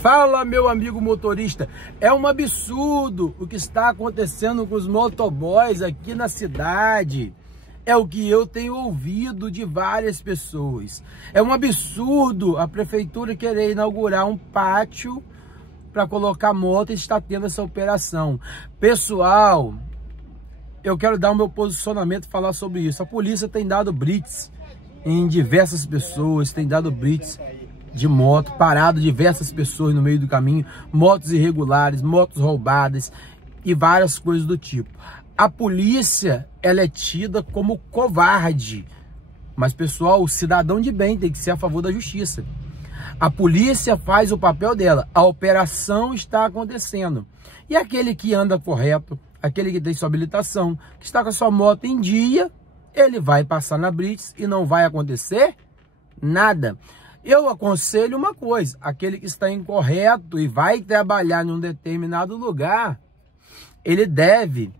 Fala, meu amigo motorista, é um absurdo o que está acontecendo com os motoboys aqui na cidade. É o que eu tenho ouvido de várias pessoas. É um absurdo a prefeitura querer inaugurar um pátio para colocar moto e está tendo essa operação. Pessoal, eu quero dar o meu posicionamento e falar sobre isso. A polícia tem dado blitz em diversas pessoas, tem dado blitz de moto, parado diversas pessoas no meio do caminho, motos irregulares, motos roubadas e várias coisas do tipo. A polícia, ela é tida como covarde, mas pessoal, o cidadão de bem tem que ser a favor da justiça. A polícia faz o papel dela, a operação está acontecendo. E aquele que anda correto, aquele que tem sua habilitação, que está com a sua moto em dia, ele vai passar na blitz e não vai acontecer nada. Eu aconselho uma coisa, aquele que está incorreto e vai trabalhar em um determinado lugar, ele deve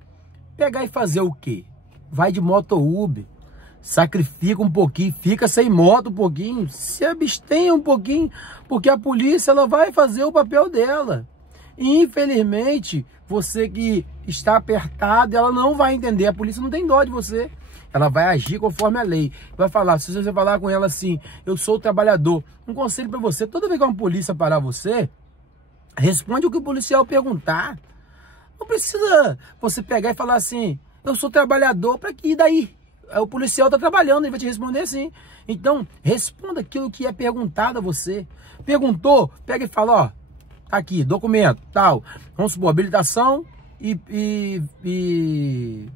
pegar e fazer o quê? Vai de moto Uber, sacrifica um pouquinho, fica sem moto um pouquinho, se abstenha um pouquinho, porque a polícia ela vai fazer o papel dela. E, infelizmente, você que está apertado, ela não vai entender, a polícia não tem dó de você. Ela vai agir conforme a lei. Vai falar, se você falar com ela assim, eu sou o trabalhador. Um conselho para você, toda vez que uma polícia parar você, responde o que o policial perguntar. Não precisa você pegar e falar assim, eu sou trabalhador, para que daí? O policial está trabalhando, ele vai te responder assim. Então, responda aquilo que é perguntado a você. Perguntou, pega e fala, ó, tá aqui, documento, tal. Vamos supor, habilitação e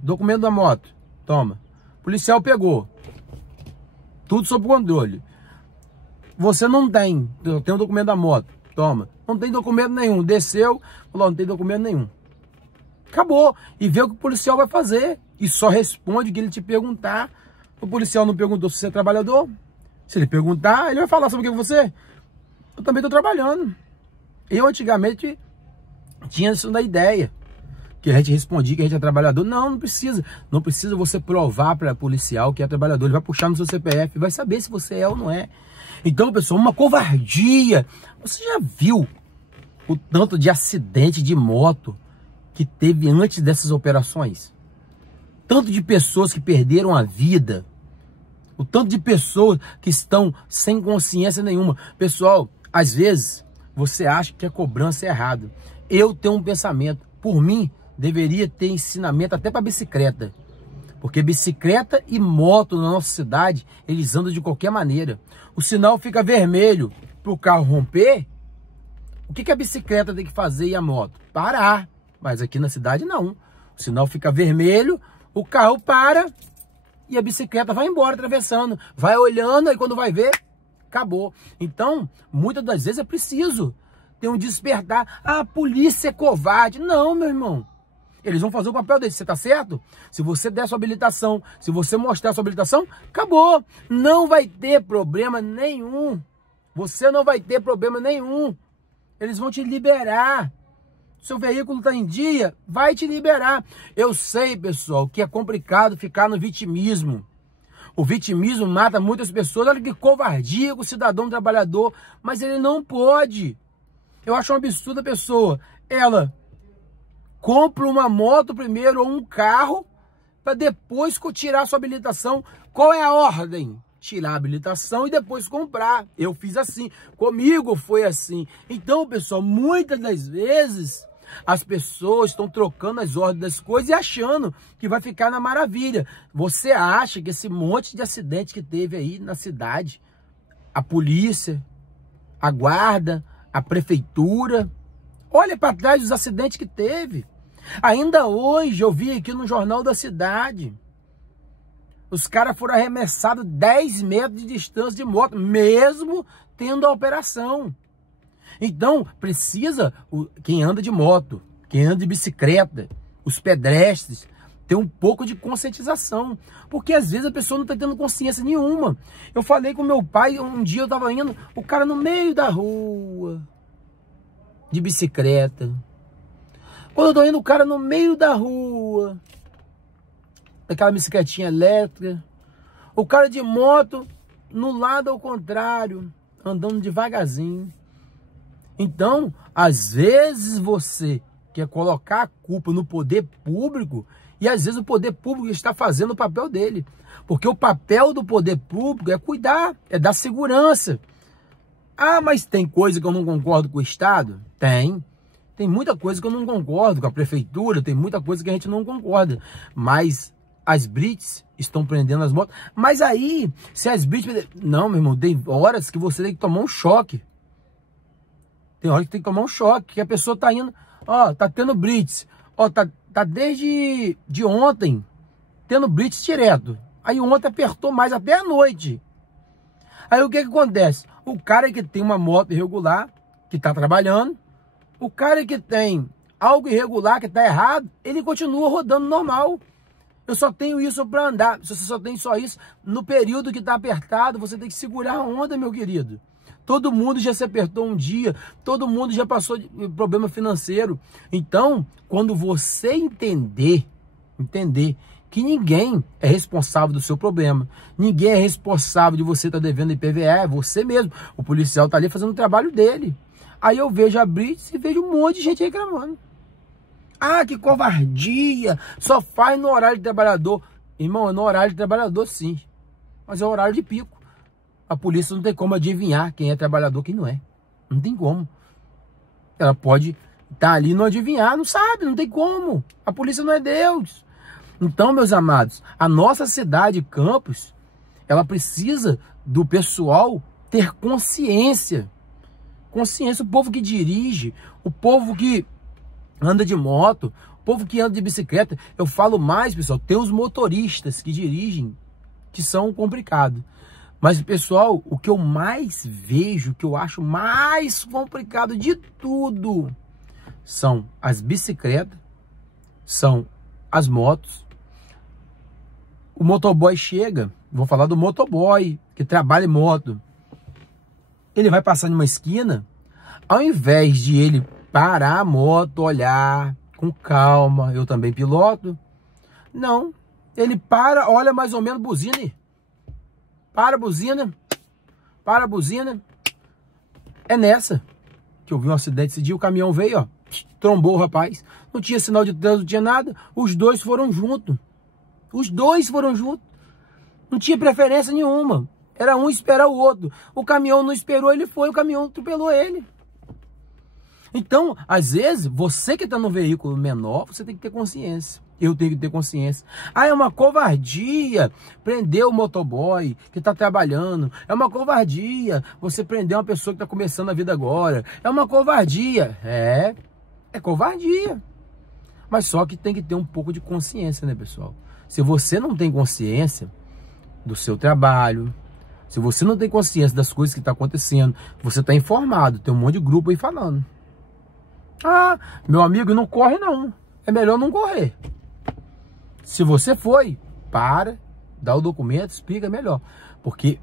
documento da moto. Toma. O policial pegou. Tudo sob controle. Você não tem. Tem um documento da moto. Toma. Não tem documento nenhum. Desceu. Falou, não tem documento nenhum. Acabou. E vê o que o policial vai fazer. E só responde o que ele te perguntar. O policial não perguntou se você é trabalhador. Se ele perguntar, ele vai falar sobre o que você. Eu também estou trabalhando. Eu antigamente tinha isso da ideia. Que a gente respondia que a gente é trabalhador. Não, não precisa. Não precisa você provar para policial que é trabalhador. Ele vai puxar no seu CPF, vai saber se você é ou não é. Então, pessoal, uma covardia. Você já viu o tanto de acidente de moto que teve antes dessas operações? Tanto de pessoas que perderam a vida. O tanto de pessoas que estão sem consciência nenhuma. Pessoal, às vezes, você acha que a cobrança é errada. Eu tenho um pensamento. Por mim, deveria ter ensinamento até para bicicleta. Porque bicicleta e moto na nossa cidade, eles andam de qualquer maneira. O sinal fica vermelho para o carro romper. O que a bicicleta tem que fazer e a moto? Parar. Mas aqui na cidade não. O sinal fica vermelho, o carro para e a bicicleta vai embora atravessando. Vai olhando, aí quando vai ver, acabou. Então, muitas das vezes é preciso ter um despertar. Ah, a polícia é covarde. Não, meu irmão. Eles vão fazer o papel deles, você tá certo? Se você der sua habilitação, se você mostrar sua habilitação, acabou. Não vai ter problema nenhum. Você não vai ter problema nenhum. Eles vão te liberar. Seu veículo está em dia, vai te liberar. Eu sei, pessoal, que é complicado ficar no vitimismo. O vitimismo mata muitas pessoas. Olha que covardia com o cidadão trabalhador. Mas ele não pode. Eu acho um absurdo a pessoa. Ela compra uma moto primeiro ou um carro para depois tirar sua habilitação. Qual é a ordem? Tirar a habilitação e depois comprar. Eu fiz assim. Comigo foi assim. Então, pessoal, muitas das vezes as pessoas estão trocando as ordens das coisas e achando que vai ficar na maravilha. Você acha que esse monte de acidente que teve aí na cidade, a polícia, a guarda, a prefeitura, olha para trás dos acidentes que teve. Ainda hoje eu vi aqui no Jornal da Cidade, os caras foram arremessados 10 metros de distância de moto, mesmo tendo a operação. Então, precisa, quem anda de moto, quem anda de bicicleta, os pedestres, ter um pouco de conscientização. Porque às vezes a pessoa não está tendo consciência nenhuma. Eu falei com meu pai, um dia eu estava indo, o cara no meio da rua, de bicicleta. Quando eu tô indo, o cara no meio da rua, daquela bicicletinha elétrica. O cara de moto, no lado ao contrário, andando devagarzinho. Então, às vezes você quer colocar a culpa no poder público e às vezes o poder público está fazendo o papel dele. Porque o papel do poder público é cuidar, é dar segurança. Ah, mas tem coisa que eu não concordo com o Estado? Tem. Tem muita coisa que eu não concordo com a prefeitura, tem muita coisa que a gente não concorda. Mas as blitz estão prendendo as motos. Mas aí, se as blitz... Não, meu irmão, tem horas que você tem que tomar um choque. Tem horas que tem que tomar um choque, que a pessoa tá indo... Ó, tá tendo blitz. Ó, tá desde ontem tendo blitz direto. Aí ontem apertou mais até a noite. Aí o que acontece? O cara que tem uma moto irregular, que tá trabalhando, o cara que tem algo irregular, que tá errado, ele continua rodando normal. Eu só tenho isso para andar. Se você só tem só isso, no período que tá apertado, você tem que segurar a onda, meu querido. Todo mundo já se apertou um dia, todo mundo já passou de problema financeiro. Então, quando você entender que ninguém é responsável do seu problema, ninguém é responsável de você estar devendo IPVA, é você mesmo. O policial está ali fazendo o trabalho dele. Aí eu vejo a blitz e vejo um monte de gente reclamando. Ah, que covardia, só faz no horário de trabalhador. Irmão, é no horário de trabalhador sim, mas é o horário de pico. A polícia não tem como adivinhar quem é trabalhador e quem não é. Não tem como. Ela pode estar ali e não adivinhar, não sabe, não tem como. A polícia não é Deus. Então, meus amados, a nossa cidade, Campos, ela precisa do pessoal ter consciência. Consciência, o povo que dirige, o povo que anda de moto, o povo que anda de bicicleta. Eu falo mais, pessoal, tem os motoristas que dirigem, que são complicados. Mas, pessoal, o que eu mais vejo, o que eu acho mais complicado de tudo, são as bicicletas, são as motos. O motoboy chega, vou falar do motoboy, que trabalha em moto. Ele vai passar numa esquina, ao invés de ele parar a moto, olhar com calma, eu também piloto, não, ele para, olha mais ou menos, buzina e... Para a buzina. É nessa que eu vi um acidente esse dia, o caminhão veio, ó, trombou o rapaz. Não tinha sinal de trânsito, não tinha nada. Os dois foram juntos. Não tinha preferência nenhuma. Era um esperar o outro. O caminhão não esperou, ele foi, o caminhão atropelou ele. Então, às vezes, você que está no veículo menor, você tem que ter consciência. Eu tenho que ter consciência. Ah, é uma covardia prender o motoboy que está trabalhando. É uma covardia você prender uma pessoa que está começando a vida agora. É uma covardia. É covardia. Mas só que tem que ter um pouco de consciência, né, pessoal? Se você não tem consciência do seu trabalho, se você não tem consciência das coisas que estão acontecendo, você está informado. Tem um monte de grupo aí falando. Ah, meu amigo, não corre não. É melhor não correr. Se você foi, para, dá o documento, explica melhor. Porque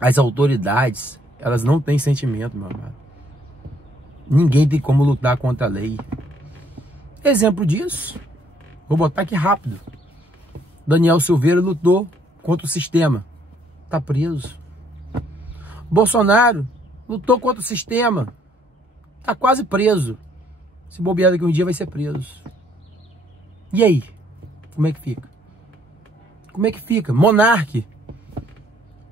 as autoridades, elas não têm sentimento, meu amado. Ninguém tem como lutar contra a lei. Exemplo disso, vou botar aqui rápido. Daniel Silveira lutou contra o sistema. Tá preso. Bolsonaro lutou contra o sistema. Tá quase preso. Se bobear daqui um dia vai ser preso. E aí? Como é que fica? Como é que fica? Monark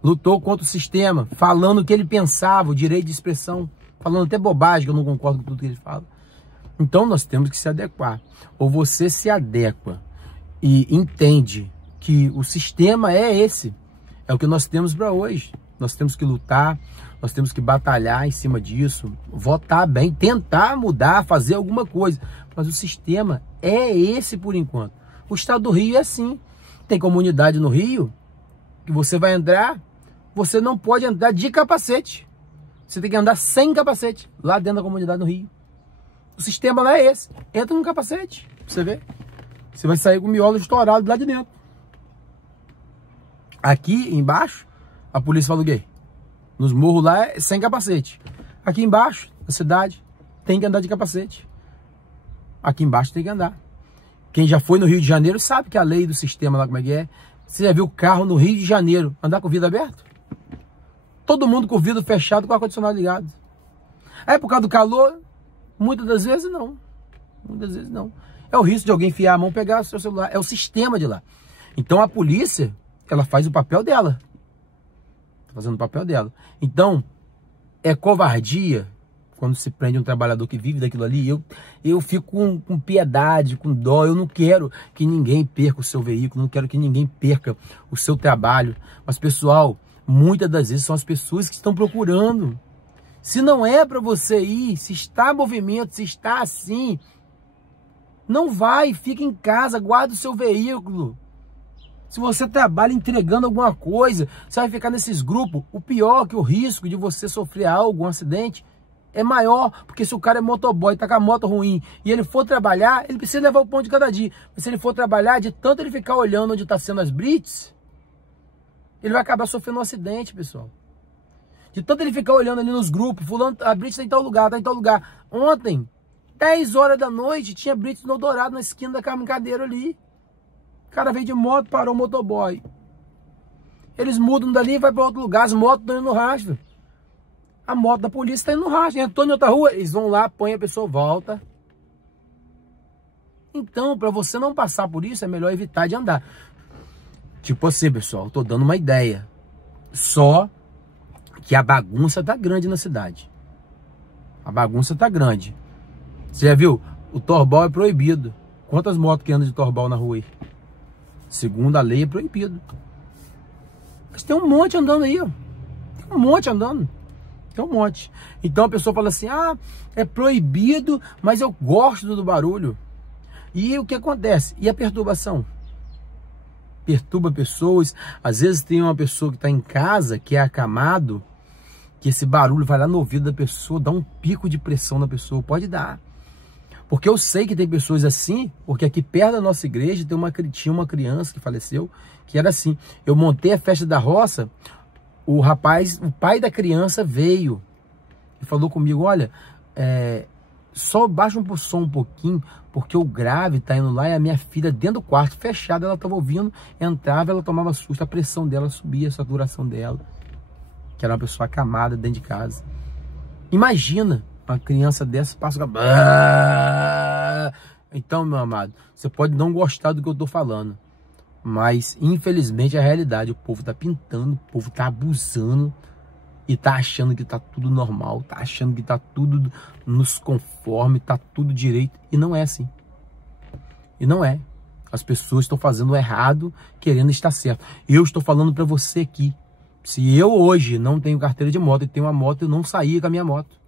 lutou contra o sistema, falando o que ele pensava, o direito de expressão, falando até bobagem, que eu não concordo com tudo que ele fala. Então nós temos que se adequar. Ou você se adequa e entende que o sistema é esse. É o que nós temos para hoje. Nós temos que lutar, nós temos que batalhar em cima disso, votar bem, tentar mudar, fazer alguma coisa. Mas o sistema é esse por enquanto. O estado do Rio é assim. Tem comunidade no Rio que você vai entrar, você não pode andar de capacete. Você tem que andar sem capacete lá dentro da comunidade no Rio. O sistema lá é esse. Entra no capacete, pra você ver. Você vai sair com o miolo estourado lá de dentro. Aqui embaixo, a polícia fala o quê? Nos morros lá é sem capacete. Aqui embaixo, na cidade, tem que andar de capacete. Aqui embaixo tem que andar. Quem já foi no Rio de Janeiro sabe que a lei do sistema lá como é que é. Você já viu o carro no Rio de Janeiro andar com o vidro aberto? Todo mundo com o vidro fechado, com o ar-condicionado ligado. É por causa do calor? Muitas das vezes não. Muitas vezes não. É o risco de alguém enfiar a mão e pegar o seu celular. É o sistema de lá. Então a polícia, ela faz o papel dela. Tá fazendo o papel dela. Então, é covardia quando se prende um trabalhador que vive daquilo ali. Eu fico com piedade, com dó. Eu não quero que ninguém perca o seu veículo, não quero que ninguém perca o seu trabalho. Mas, pessoal, muitas das vezes são as pessoas que estão procurando. Se não é para você ir, se está em movimento, se está assim, não vai, fica em casa, guarda o seu veículo. Se você trabalha entregando alguma coisa, você vai ficar nesses grupos. O pior é que o risco de você sofrer algo, um acidente, é maior. Porque se o cara é motoboy, tá com a moto ruim, e ele for trabalhar, ele precisa levar o pão de cada dia. Mas se ele for trabalhar, de tanto ele ficar olhando onde está sendo as blitz, ele vai acabar sofrendo um acidente, pessoal. De tanto ele ficar olhando ali nos grupos, fulano, a blitz tá em tal lugar, tá em tal lugar. Ontem, 10 horas da noite, tinha blitz no Eldorado, na esquina da Camincadeiro ali. O cara veio de moto, parou o motoboy. Eles mudam dali e vai para outro lugar. As motos estão indo no rastro. A moto da polícia está indo no rastro. Entrou em outra rua, eles vão lá, põe a pessoa, volta. Então, para você não passar por isso, é melhor evitar de andar. Tipo assim, pessoal, tô dando uma ideia. Só que a bagunça tá grande na cidade. A bagunça tá grande. Você já viu? O torbal é proibido. Quantas motos que andam de torbal na rua aí? Segundo a lei é proibido. Mas tem um monte andando aí, ó. Tem um monte andando. Tem um monte. Então a pessoa fala assim, ah, é proibido, mas eu gosto do barulho. E o que acontece? E a perturbação? Perturba pessoas. Às vezes tem uma pessoa que está em casa, que é acamado, que esse barulho vai lá no ouvido da pessoa, dá um pico de pressão na pessoa. Pode dar. Porque eu sei que tem pessoas assim, porque aqui perto da nossa igreja tinha uma criança que faleceu, que era assim. Eu montei a festa da roça, o pai da criança veio e falou comigo, olha, só baixa o som um pouquinho, porque o grave tá indo lá e a minha filha dentro do quarto, fechada, ela tava ouvindo, entrava, ela tomava susto, a pressão dela subia, a saturação dela, que era uma pessoa acamada dentro de casa. Imagina, uma criança dessa passa... Então, meu amado, você pode não gostar do que eu tô falando, mas infelizmente é a realidade. O povo tá pintando, o povo tá abusando e tá achando que tá tudo normal, tá achando que tá tudo nos conforme, tá tudo direito, e não é assim. E não é. As pessoas estão fazendo o errado, querendo estar certo. Eu estou falando para você aqui, se eu hoje não tenho carteira de moto e tenho uma moto, eu não saía com a minha moto.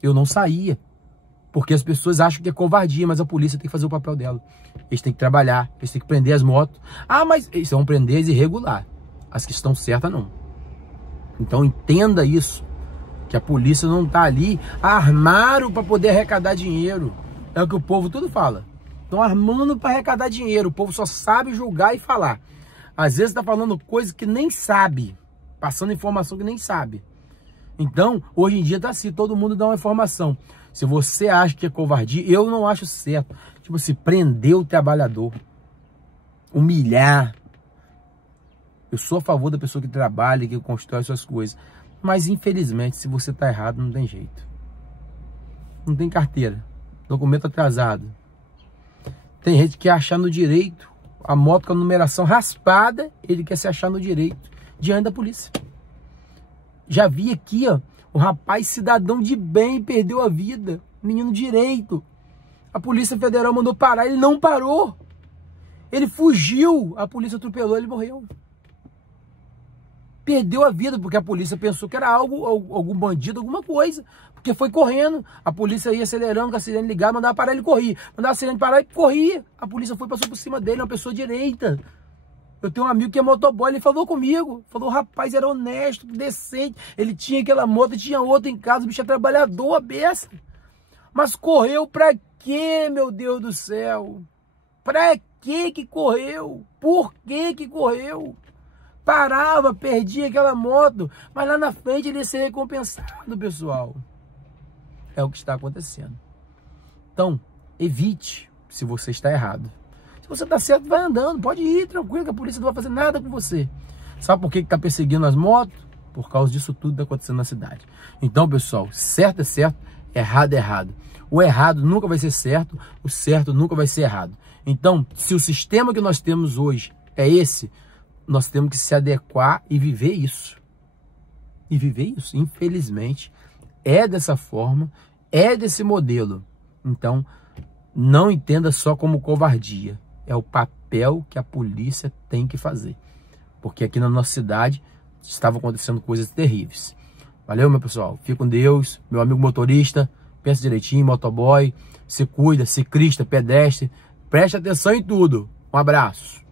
Eu não saía. Porque as pessoas acham que é covardia, mas a polícia tem que fazer o papel dela. Eles têm que trabalhar, eles têm que prender as motos. Ah, mas eles vão prender as irregulares. As que estão certas, não. Então entenda isso. Que a polícia não está ali. Armaram para poder arrecadar dinheiro. É o que o povo tudo fala. Estão armando para arrecadar dinheiro. O povo só sabe julgar e falar. Às vezes está falando coisa que nem sabe. Passando informação que nem sabe. Então, hoje em dia tá assim, todo mundo dá uma informação. Se você acha que é covardia, eu não acho certo. Tipo assim, prender o trabalhador, humilhar. Eu sou a favor da pessoa que trabalha, que constrói suas coisas. Mas, infelizmente, se você tá errado, não tem jeito. Não tem carteira, documento atrasado. Tem gente que quer achar no direito, a moto com a numeração raspada, ele quer se achar no direito, diante da polícia. Já vi aqui, ó, o rapaz cidadão de bem perdeu a vida, menino direito. A Polícia Federal mandou parar, ele não parou. Ele fugiu, a polícia atropelou, ele morreu. Perdeu a vida, porque a polícia pensou que era algum bandido, alguma coisa. Porque foi correndo, a polícia ia acelerando, com a sirene ligada, mandava parar, ele corria. Mandava a sirene parar, ele corria. A polícia foi, passou por cima dele, uma pessoa direita. Eu tenho um amigo que é motoboy, ele falou comigo. Falou, o rapaz era honesto, decente. Ele tinha aquela moto, tinha outra em casa, o bicho é trabalhador, a beça. Mas correu pra quê, meu Deus do céu? Pra que correu? Por que correu? Parava, perdia aquela moto, mas lá na frente ele ia ser recompensado, pessoal. É o que está acontecendo. Então, evite se você está errado. Se você está certo, vai andando, pode ir tranquilo, que a polícia não vai fazer nada com você. Sabe por que está perseguindo as motos? por causa disso tudo que está acontecendo na cidade. Então, pessoal, certo é certo, errado é errado. O errado nunca vai ser certo, o certo nunca vai ser errado. Então, se o sistema que nós temos hoje é esse, nós temos que se adequar e viver isso. E viver isso, infelizmente, é dessa forma, é desse modelo. Então, não entenda só como covardia. É o papel que a polícia tem que fazer. Porque aqui na nossa cidade estavam acontecendo coisas terríveis. Valeu, meu pessoal. Fique com Deus. Meu amigo motorista, pensa direitinho, motoboy. Se cuida, ciclista, pedestre. Preste atenção em tudo. Um abraço.